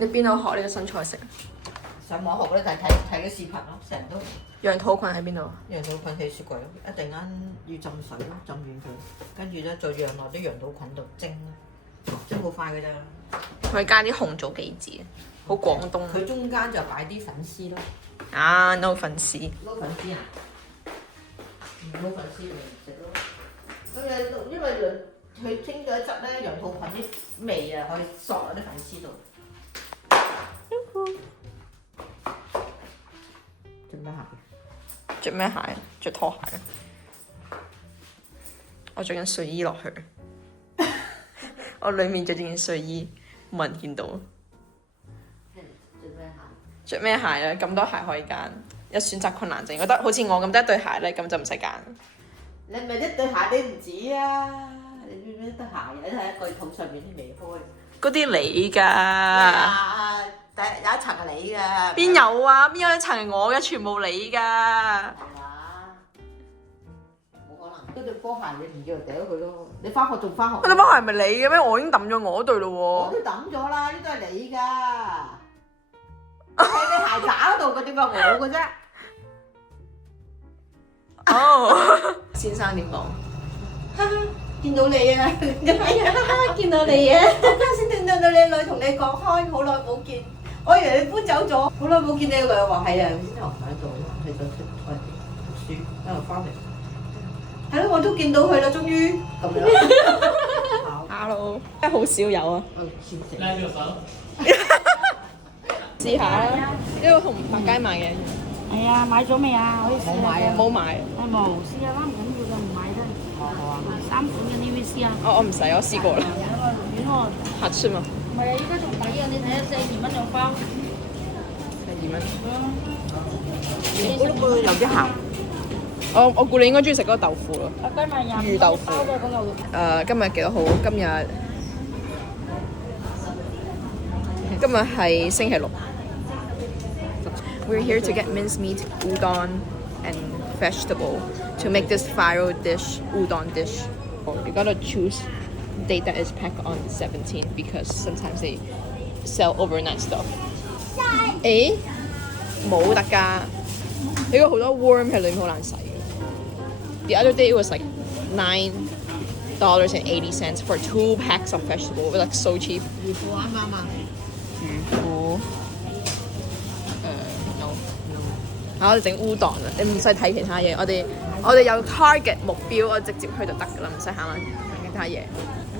你邊度學呢個新菜式？上網學嗰啲就係睇嘅視頻咯，成日都。羊肚菌喺邊度？羊肚菌喺雪櫃咯，一陣間要浸水咯，浸軟佢，跟住咧再釀落啲羊肚菌度蒸咯，蒸好快嘅咋。佢加啲紅棗杞子，好廣東。佢中間就擺啲粉絲咯。啊 ，no 粉絲。撈粉絲啊？唔撈粉絲咪唔食咯。咁誒，因為佢清咗一汁咧，羊肚菌啲味啊，可以索落啲粉絲度。着咩鞋？着咩鞋？着拖鞋。我着緊睡衣落去。我裡面着住件睡衣，冇人見到。着咩鞋啊？咁多鞋可以揀，有選擇困難症。覺得好似我咁得一對鞋咧，咁就唔使揀。你咪一對鞋你唔止啊！你知唔知一對鞋你睇一個桶上面啲未開。嗰啲你㗎。有一層係你㗎。邊有啊？邊有一層係我嘅？全部你㗎。係嘛？冇可能。嗰對波鞋你唔要就掉佢咯。你翻學仲翻學。嗰對波鞋係咪你嘅咩？我已經抌咗我對咯喎。我都抌咗啦，呢對係你㗎。喺你鞋架嗰度嘅，點解我嘅啫？哦，先生點講？見到你啊！見到你啊！我啱先聽到你女同你講開，好耐冇見。我以為你搬走咗，好耐冇見你個女話係啊，先生唔喺度，喺度出外邊讀書，一路翻嚟。係咯，我都見到佢啦，終於咁樣。Hello， 真係好少有啊。拉住手。試下啦，呢個同百佳買嘅。係啊，買咗未啊？可以試啊。冇買。冇試下啦，唔緊要嘅，唔買得。好啊。3款嘅呢位試啊。我唔使，我試過啦。軟喎。好吃嗎？唔係啊，依家仲抵啊！你睇下42蚊兩包。42蚊。嗰個有啲鹹。我估你應該中意食嗰個豆腐咯。百佳賣魚豆腐。包嘅嗰個。今日幾多號？今日係星期六。We're here to get mincemeat, udon, and vegetable to make this viral dish, udon dish. You gotta choose date that is packed on 17 because sometimes they sell overnight stuff. 誒，冇特價，呢個好多 worm 喺裏面好難洗嘅。The other day it was like $9.80 for 2 packs of vegetable. It was like so cheap. 魚腐啱唔啱啊？魚腐，no。我哋整烏檔啊！你唔使睇其他嘢，我哋有 target 目標，我直接去就得㗎啦，唔使行其他嘢。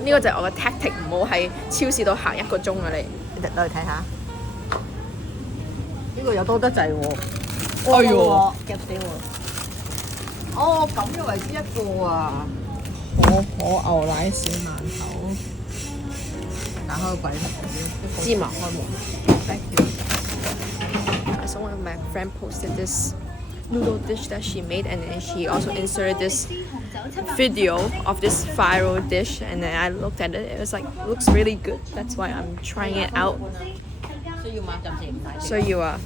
呢個就係我嘅 tactic， 唔好喺超市度行1個鐘啊！你落去睇下，呢個有多得滯喎。哎呦，夾死我！哦，咁嘅為之一個啊！可牛奶小饅頭，打開個櫃芝麻開門。Thank you. So one of my friend posted this noodle dish that she made, and then she also inserted this video of this viral dish, and then I looked at it. It was like looks really good. That's why I'm trying it out. 需要買暫時唔使。需要啊！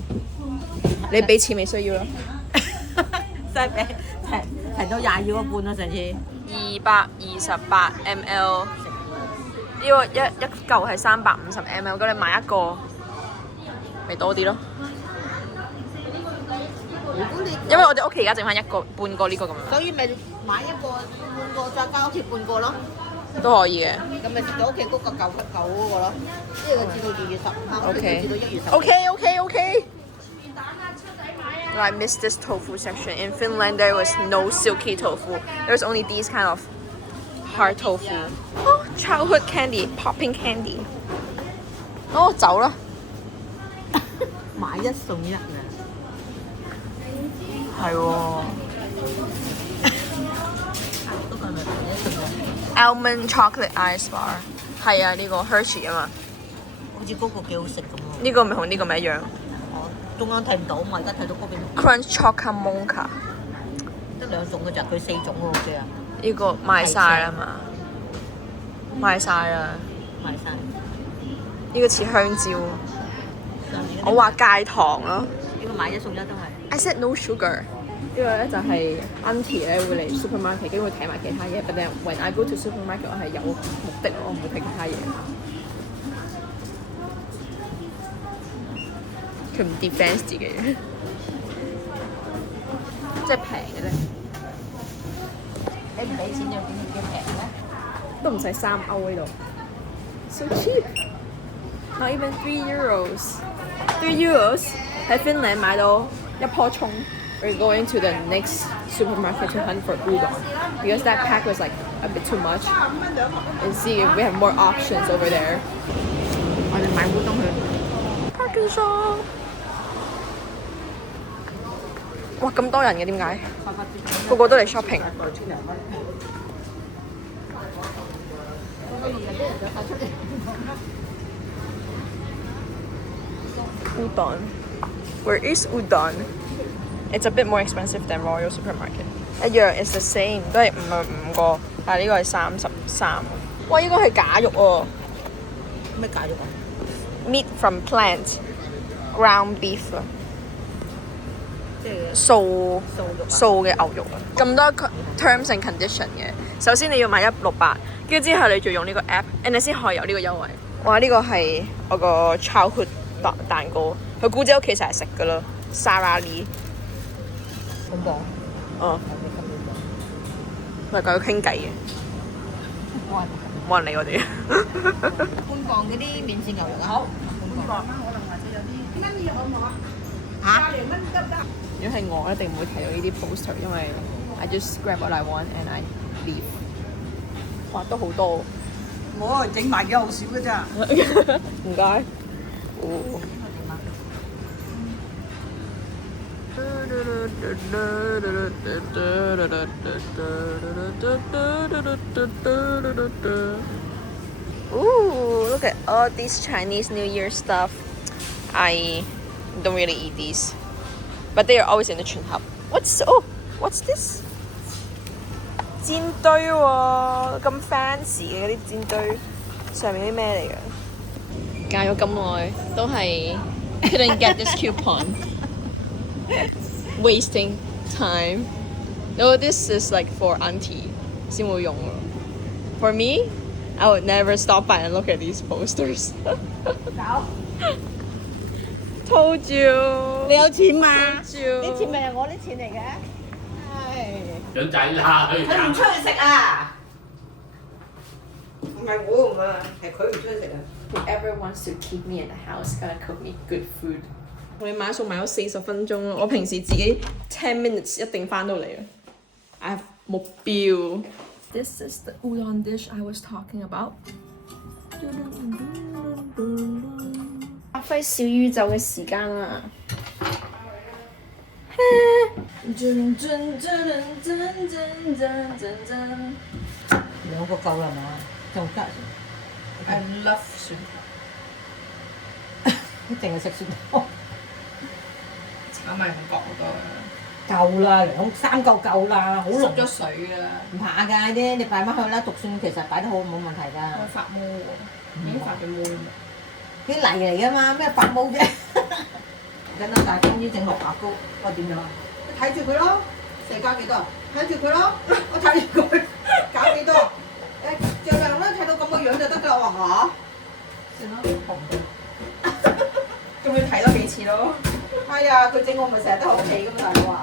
你俾錢未？需要咯。真係俾提到22個半啦，上次。228 ml， 呢個一嚿係350 ml， 咁你買一個咪多啲咯。因為我哋屋企而家剩翻半個呢個咁樣。所以咪買一個半個，再翻屋企半個咯。都可以嘅。咁咪食咗屋企嗰個舊嗰個咯，呢個至到2月15，至到1月10。Okay. I missed this tofu section. In Finland, there was no silky tofu. There was only these kind of hard tofu. Oh, childhood candy, popping candy. 哦，走啦！買一送一嘅。係喎。嗰個係咪買一送一 Almond chocolate ice bar 係啊，呢個 Hershey 啊嘛。好似嗰個幾好食咁喎。呢個咪同呢個咪一樣。中間睇唔到嘛，而家睇到嗰邊。Crunch chocolate mocha 得2種嘅咋，佢4種喎好似啊。呢個賣晒啦嘛，賣晒啦。賣晒。呢個似香蕉。我話戒糖咯。呢個買一送一都係。I said no sugar。呢個咧就係 auntie 咧會嚟 supermarket，跟住會睇埋其他嘢。But then when I go to supermarket，我係有目的，我唔會睇其他嘢。佢唔 defence 自己嘅，即係平嘅啫。你唔俾錢又點叫平咧？都唔使3歐呢度 ，so cheap，not even 3 euros。3 euros 喺 Finland 買到一棵葱。We're going to the next supermarket to hunt for udon because that pack was like a bit too much. And see if we have more options over there. 我哋買烏冬去 parking shop。哇，咁多人嘅點解？個個都嚟 shopping。Udon. Where is udon? It's a bit more expensive than Royal Supermarket. 一樣 it's the same， 都係55個，但係呢個係33。哇！呢個係假肉喎。咩假肉啊 ？Meat from plant, ground beef 啊。即係素素肉嘅牛肉啊。咁多 terms and condition 嘅。首先你要買168，跟住之後你就用呢個 app，and 你先可以有呢個優惠。哇！呢個係我個 childhood 蛋糕，佢姑姐屋企成日食噶啦，沙拉哩。咁磅。哦。咪講傾偈嘅。冇人理我哋。半磅嗰啲免治牛肉啊，好。半磅啦，可能或者有啲蚊嘢好唔好啊？嚇？20蚊得唔得？如果係我，一定唔會睇到呢啲 poster， 因為 I just grab what I want and I leave。哇，都好多。我整埋嘅好少嘅咋。唔該。哦。Ooh, look at all these Chinese New Year stuff. I don't really eat these, but they are always in the Chun Hub. What's this? 煎堆喎，咁 fancy 嘅嗰啲煎堆，上面啲咩嚟㗎？戒咗咁耐都係 couldn't get this coupon. Wasting time. No, this is like for auntie 先會用咯。For me, I would never stop by and look at these posters. Told you. 你有錢嘛？ Told you. 啲錢咪係我啲錢嚟嘅。唉。養仔啦，佢佢唔出去食啊！唔係我啊，係佢唔出去食啊。Whoever wants to keep me in the house gotta cook me good food. 我哋買餸買咗40分鐘咯，我平時自己10 minutes 一定翻到嚟啊。I have 目標。This is the udon dish I was talking about. 發揮小宇宙嘅時間啊！兩個夠啦嘛，就得。I love 蒜頭，淨係食蒜頭。炒埋唔覺好多啊！夠啦，3嚿夠啦，好濃。縮咗水㗎。唔怕㗎啲，你擺翻去啦，獨蒜其實擺得好冇問題㗎。我發毛喎，已經發咗毛啦。啲泥嚟㗎嘛，咩發毛啫？緊啦，但係終於整蘿蔔糕，我點樣啊？你睇住佢咯，成加幾多啊？睇住佢咯，我睇住佢，搞幾多？誒，盡量啦，睇到咁個樣就得㗎啦，我話嚇。算啦，學唔到。仲要睇多幾次咯。係啊，佢整我咪成日都喺屋企咁大佬啊！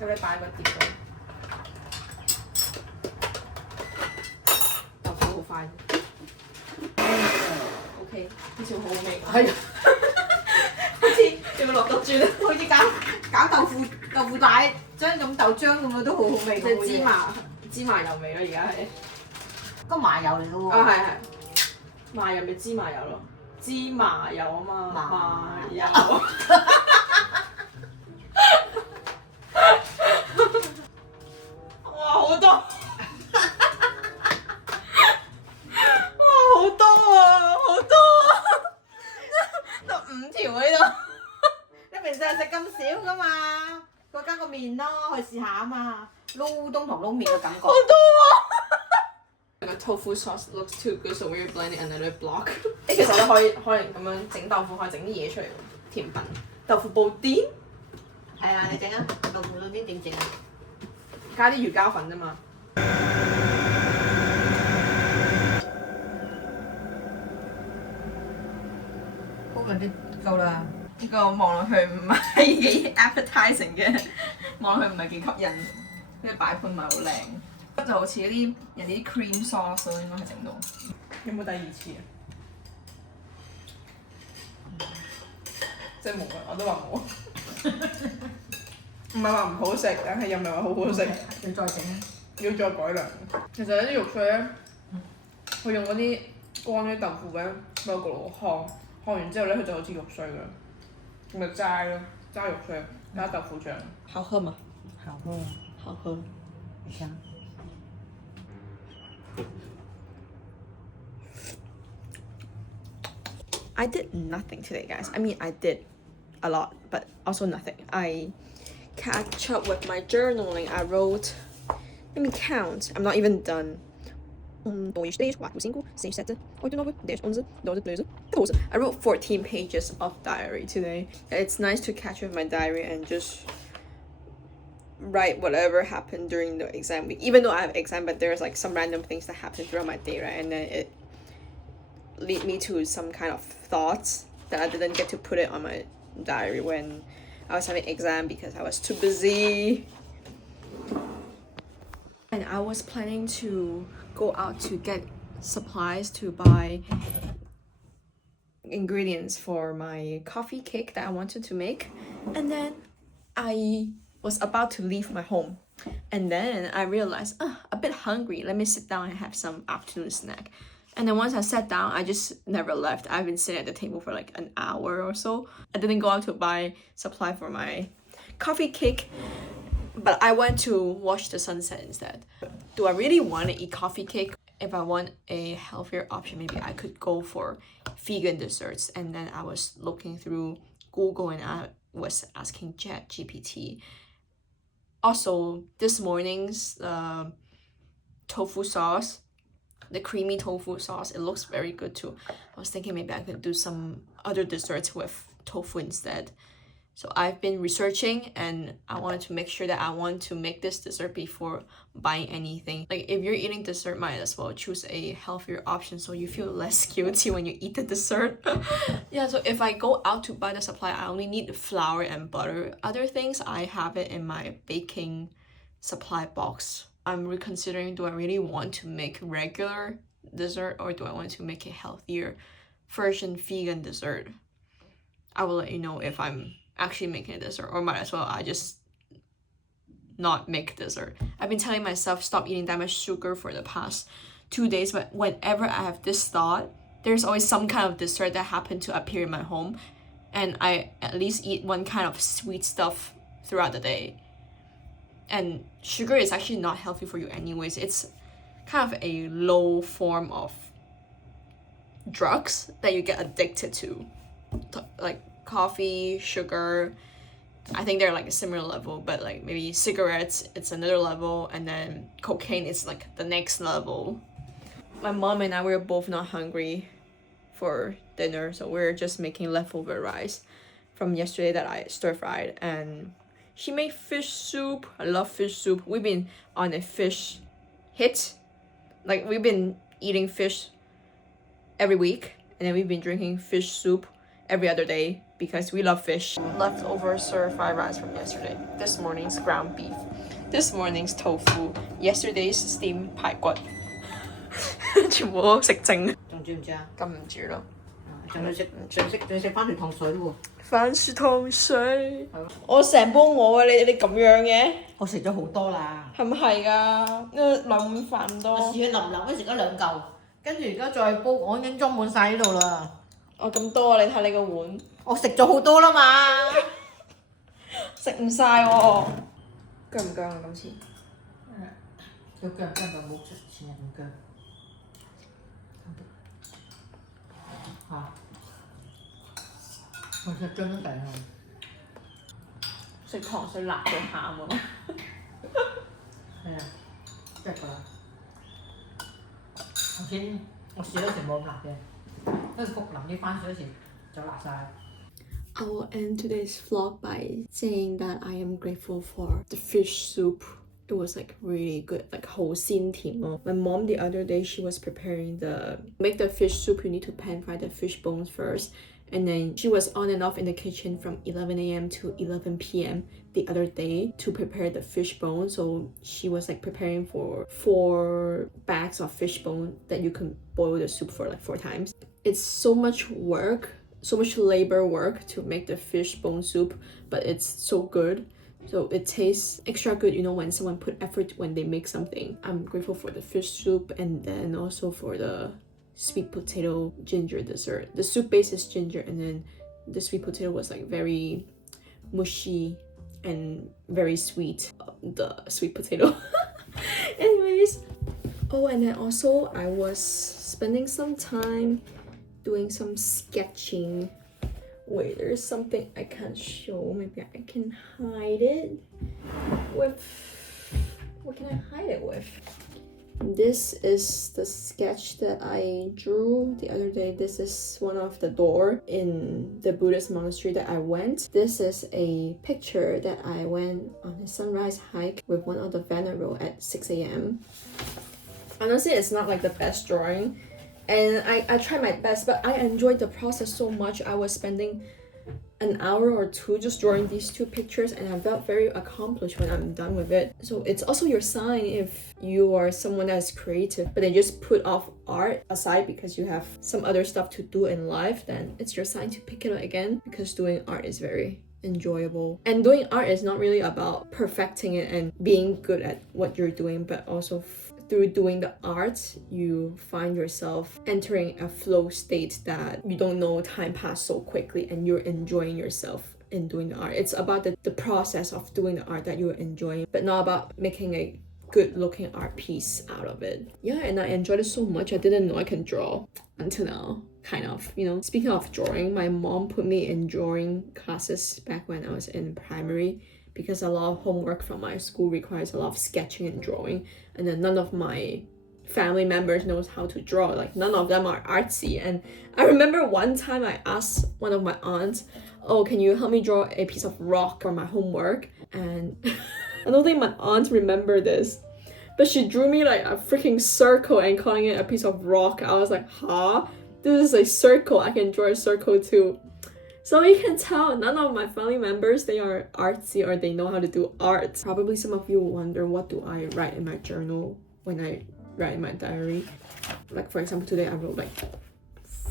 咁你擺個碟度，豆腐好快。OK， 呢條好好味。係。好似有冇落得轉啊？好似搞豆腐帶將咁豆漿咁樣都好好味。即係芝麻油味咯，而家係。個麻油嚟嘅喎。啊係係。麻油咪芝麻油咯，芝麻油啊嘛。麻油。哇！好多。哇！好多啊！好多啊！得5條喺度。你平時係食咁少噶嘛？再加個麵咯，去試下啊嘛，撈烏冬同撈麵嘅感覺。好多啊！The tofu sauce looks too good, so we're blending another block. 其實你可以可能咁樣整豆腐，可以整啲嘢出嚟，甜品。豆腐布甸，係啊，你整啊，豆腐布甸點整啊？加啲魚膠粉啫嘛。高緊啲夠啦。呢個望落去唔係幾 appetizing 嘅，望落去唔係幾吸引，呢個擺盤唔係好靚，就好似啲人哋啲 cream sauce 咯，應該係整到。有冇第二次啊？即係冇啊！我都話冇。唔係話唔好食，但係又唔係話好好食。要再整，要再改良。其實有啲肉碎咧，佢用嗰啲乾啲豆腐咧，喺個爐烘完之後咧，佢就好似肉碎咁，咪齋咯，齋肉碎加豆腐醬。好喝嗎？好喝，好喝。香。I did nothing today, guys. I mean, I did a lot, but also nothing. I catch up with my journaling. I wrote, let me count. I'm not even done. 1, 2, 3, 4, 5, 6, 7, 8, 9, 10, 11, 12, 13, 14. I wrote 14 pages of diary today. It's nice to catch up with my diary and just write whatever happened during the exam week. Even though I have exam, but there's like some random things that happen throughout my day, right? And then it lead me to some kind of thoughts that I didn't get to put it on my diary when I was having exam because I was too busy. And I was planning to go out to get supplies to buy ingredients for my coffee cake that I wanted to make. And then I was about to leave my home. And then I realized, a bit hungry. Let me sit down and have some afternoon snack. And then once I sat down, I just never left. I've been sitting at the table for like an hour or so. I didn't go out to buy supply for my coffee cake, but I went to watch the sunset instead. Do I really want to eat coffee cake? If I want a healthier option, maybe I could go for vegan desserts. And then I was looking through Google and I was asking ChatGPT. Also, this morning's tofu sauce, the creamy tofu sauce, it looks very good too. I was thinking maybe I could do some other desserts with tofu instead. So I've been researching and I wanted to make sure that I want to make this dessert before buying anything. Like if you're eating dessert, might as well choose a healthier option so you feel less guilty when you eat the dessert. Yeah, so if I go out to buy the supply, I only need flour and butter. Other things, I have it in my baking supply box. I'm reconsidering, do I really want to make regular dessert or do I want to make a healthier version vegan dessert? I will let you know if I'm actually making a dessert, or might as well I just not make dessert. I've been telling myself stop eating that much sugar for the past 2 days, but whenever I have this thought, there's always some kind of dessert that happened to appear in my home, and I at least eat one kind of sweet stuff throughout the day. And sugar is actually not healthy for you anyways. It's kind of a low form of drugs that you get addicted to. Like coffee, sugar, I think they're like a similar level, but like maybe cigarettes, it's another level, and then cocaine is like the next level. My mom and I were both not hungry for dinner, so we're just making leftover rice from yesterday that I stir-fried, and she made fish soup. I love fish soup. We've been on a fish hit. Like we've been eating fish every week, and then we've been drinking fish soup every other day because we love fish. Leftover stir-fried rice from yesterday. This morning's ground beef. This morning's tofu. Yesterday's steamed 排骨。全部都食剩。仲煮唔煮啊？咁唔煮咯。仲要食番薯糖水喎。番薯糖水。我成煲我啊！你咁樣嘅？我食咗好多啦。係咪係㗎？兩碗飯咁多。我試佢腍都食咗2嚿，跟住而家再煲，我已經裝滿晒呢度啦。哦咁多啊！你睇你個碗。我食咗好多啦嘛。食唔晒喎。姜唔姜啊？今次？有姜就冇前日咁姜。嚇！我食姜都抵啊！食糖水辣到喊喎。係啊，真係㗎啦。頭先我試嗰時冇咁辣嘅，跟住焗淋啲番薯嗰時就辣晒。I will end today's vlog by saying that I am grateful for the fish soup. It was like really good, like 好鮮甜咯. My mom the other day, she was preparing make the fish soup. You need to pan fry the fish bones first, and then she was on and off in the kitchen from 11 a.m. to 11 p.m. the other day to prepare the fish bone. So she was like preparing for 4 bags of fish bone that you can boil the soup for like 4 times. It's so much work, so much labor work to make the fish bone soup, but it's so good. So it tastes extra good, you know, when someone put effort when they make something. I'm grateful for the fish soup, and then also for the sweet potato ginger dessert. The soup base is ginger, and then the sweet potato was like very mushy and very sweet. The sweet potato. Anyways. Oh, and then also I was spending some time doing some sketching. Wait, there's something I can't show. Maybe I can hide it with... What can I hide it with? This is the sketch that I drew the other day. This is one of the door in the Buddhist monastery that I went. This is a picture that I went on a sunrise hike with one of the venerable at 6 a.m. Honestly, it's not like the best drawing, and I tried my best, but I enjoyed the process so much. I was spending an hour or 2 just drawing these 2 pictures, and I felt very accomplished when I'm done with it. So it's also your sign if you are someone that is creative, but then just put off art aside because you have some other stuff to do in life, then it's your sign to pick it up again, because doing art is very enjoyable. And doing art is not really about perfecting it and being good at what you're doing, but also through doing the art, you find yourself entering a flow state that you don't know time pass so quickly, and you're enjoying yourself in doing the art. It's about the process of doing the art that you're enjoying, but not about making a good looking art piece out of it. Yeah, and I enjoyed it so much. I didn't know I can draw until now, kind of, you know. Speaking of drawing, my mom put me in drawing classes back when I was in primary, because a lot of homework from my school requires a lot of sketching and drawing, and then none of my family members knows how to draw. Like, none of them are artsy. And I remember one time I asked one of my aunts, oh, can you help me draw a piece of rock for my homework? And I don't think my aunt remembered this, but she drew me like a freaking circle and calling it a piece of rock. I was like, huh? This is a circle. I can draw a circle too. So you can tell none of my family members, they are artsy or they know how to do art. Probably some of you wonder, what do I write in my journal when I write in my diary? Like, for example, today I wrote like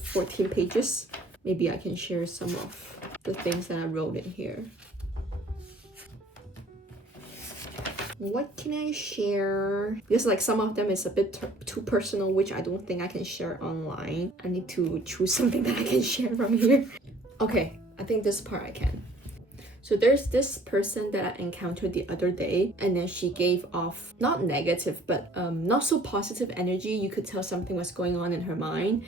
14 pages. Maybe I can share some of the things that I wrote in here. What can I share? Because like some of them is a bit too personal, which I don't think I can share online. I need to choose something that I can share from here. Okay, I think this part I can. So there's this person that I encountered the other day, and then she gave off not negative, but not so positive energy. You could tell something was going on in her mind,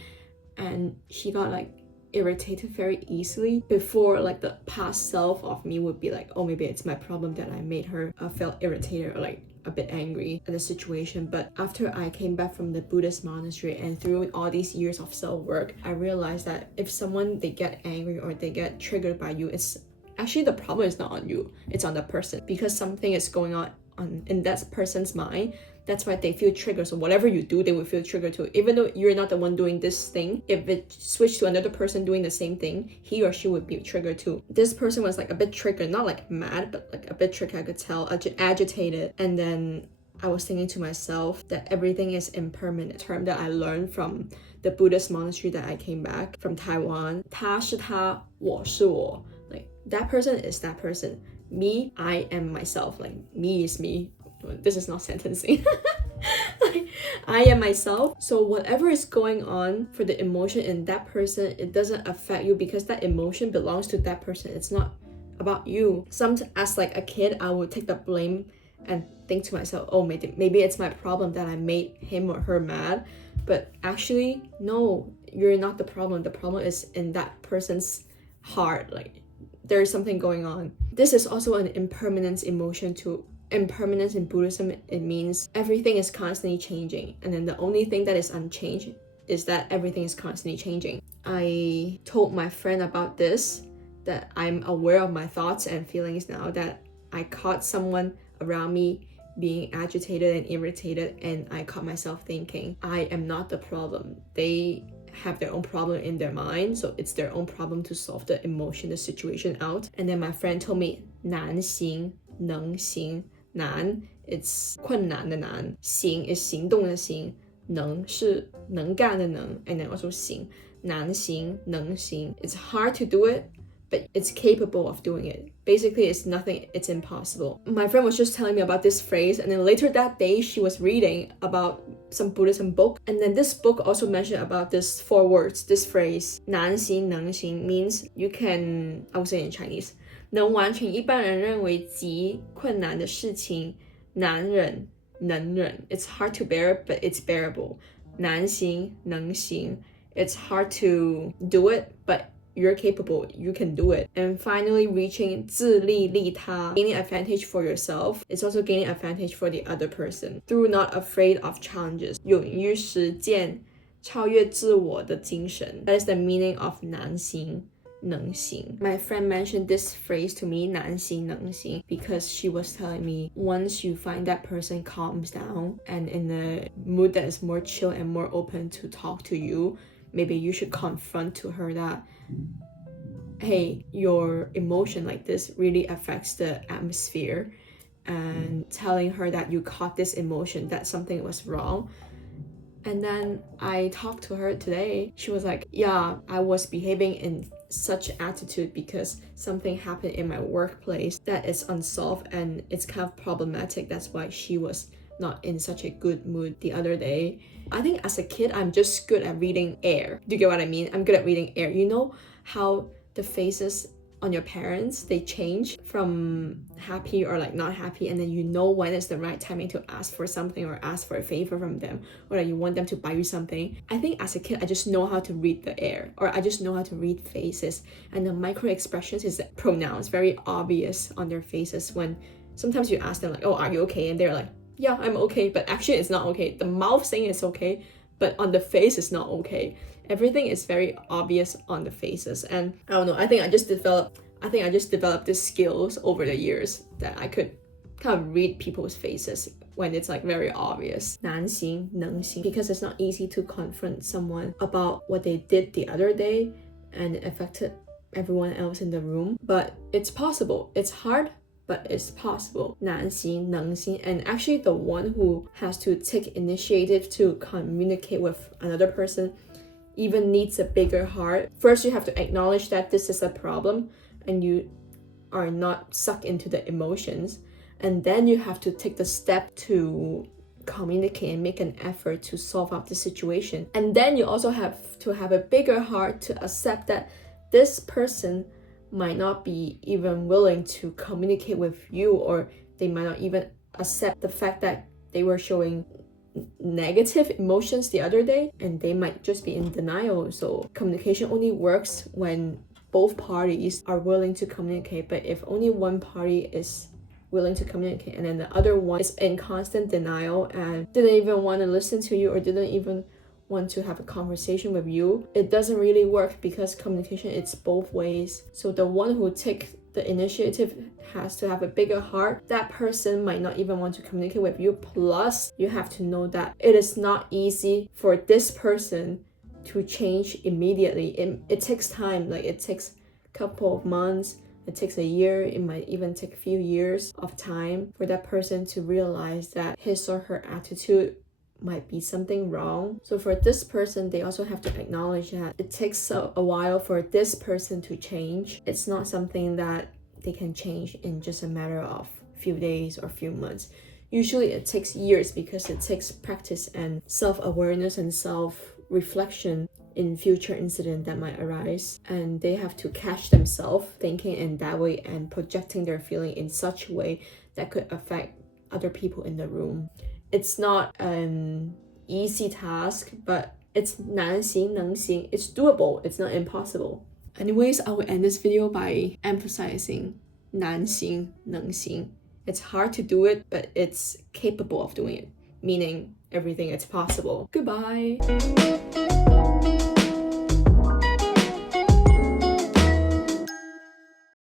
and she got like irritated very easily. Before, like the past self of me would be like, oh, maybe it's my problem that I made her felt irritated or like a bit angry at the situation. But after I came back from the Buddhist monastery and through all these years of self-work, I realized that if someone, they get angry or they get triggered by you, it's actually, the problem is not on you, it's on the person, because something is going on in that person's mind. That's why they feel triggered. So whatever you do, they will feel triggered too. Even though you're not the one doing this thing, if it switched to another person doing the same thing, he or she would be triggered too. This person was like a bit triggered, not like mad, but like a bit triggered, I could tell, agitated. And then I was thinking to myself that everything is impermanent. Term that I learned from the Buddhist monastery that I came back from Taiwan. 他是他，我是我. Like, that person is that person. Me, I am myself. Like, me is me. This is not sentencing. Like, I am myself. So whatever is going on for the emotion in that person, it doesn't affect you because that emotion belongs to that person. It's not about you. As like a kid, I would take the blame and think to myself, oh, maybe it's my problem that I made him or her mad. But actually, no, you're not the problem. The problem is in that person's heart. Like, there is something going on. This is also an impermanence emotion too. Impermanence in Buddhism, it means everything is constantly changing, and then the only thing that is unchanged is that everything is constantly changing. I told my friend about this, that I'm aware of my thoughts and feelings now, that I caught someone around me being agitated and irritated, and I caught myself thinking, I am not the problem. They have their own problem in their mind, so it's their own problem to solve the emotion, the situation out. And then my friend told me 难行能行，难 it's 困难的难，行 is 行动的行，能是能干的能， and then also 行，难行能行 it's hard to do it, but it's capable of doing it. Basically, it's nothing, it's impossible. My friend was just telling me about this phrase, and then later that day, she was reading about some Buddhism book, and then this book also mentioned about this 4 words, this phrase, 难行能行 means you can, I will say in Chinese, 能完成一般人认为极困难的事情，难忍能忍 it's hard to bear, but it's bearable. 难行能行 it's hard to do it, but you're capable, you can do it. And finally reaching 自利利他, gaining advantage for yourself. It's also gaining advantage for the other person through not afraid of challenges. 勇于实践超越自我的精神. That is the meaning of 难行能行. My friend mentioned this phrase to me, 难行能行, because she was telling me once you find that person calms down and in a mood that is more chill and more open to talk to you, maybe you should confront to her that, hey, your emotion like this really affects the atmosphere, and telling her that you caught this emotion, that something was wrong. And then I talked to her today. She was like, yeah, I was behaving in such attitude because something happened in my workplace that is unsolved and it's kind of problematic. That's why she was not in such a good mood the other day. I think as a kid, I'm just good at reading air. Do you get what I mean? I'm good at reading air. You know how the faces on your parents, they change from happy or like not happy, and then you know when is the right timing to ask for something or ask for a favor from them, or that you want them to buy you something. I think as a kid, I just know how to read the air, or I just know how to read faces, and the micro expressions is pronounced, very obvious on their faces when sometimes you ask them like, oh, are you okay? And they're like, yeah, I'm okay, but actually it's not okay. The mouth saying it's okay, but on the face it's not okay. Everything is very obvious on the faces, and I don't know, I think I just developed these skills over the years that I could kind of read people's faces when it's like very obvious. 难行能行, because it's not easy to confront someone about what they did the other day and it affected everyone else in the room, but it's possible. It's hard, but it's possible. 难行能行, and actually the one who has to take initiative to communicate with another person even needs a bigger heart. First, you have to acknowledge that this is a problem and you are not sucked into the emotions, and then you have to take the step to communicate and make an effort to solve out the situation. And then you also have to have a bigger heart to accept that this person might not be even willing to communicate with you, or they might not even accept the fact that they were showing negative emotions the other day, and they might just be in denial. So communication only works when both parties are willing to communicate. But if only one party is willing to communicate and then the other one is in constant denial and didn't even want to listen to you or didn't even want to have a conversation with you, it doesn't really work, because communication, it's both ways. So the one who takes the initiative has to have a bigger heart. That person might not even want to communicate with you. Plus, you have to know that it is not easy for this person to change immediately. It takes time. Like, it takes a couple of months, it takes a year, it might even take a few years of time for that person to realize that his or her attitude might be something wrong. So for this person, they also have to acknowledge that it takes a while for this person to change. It's not something that they can change in just a matter of few days or few months. Usually it takes years, because it takes practice and self-awareness and self-reflection in future incidents that might arise, and they have to catch themselves thinking in that way and projecting their feeling in such a way that could affect other people in the room. It's not an easy task, but it's 难行能行. It's doable. It's not impossible. Anyways, I will end this video by emphasizing 难行能行. It's hard to do it, but it's capable of doing it. Meaning everything is possible. Goodbye.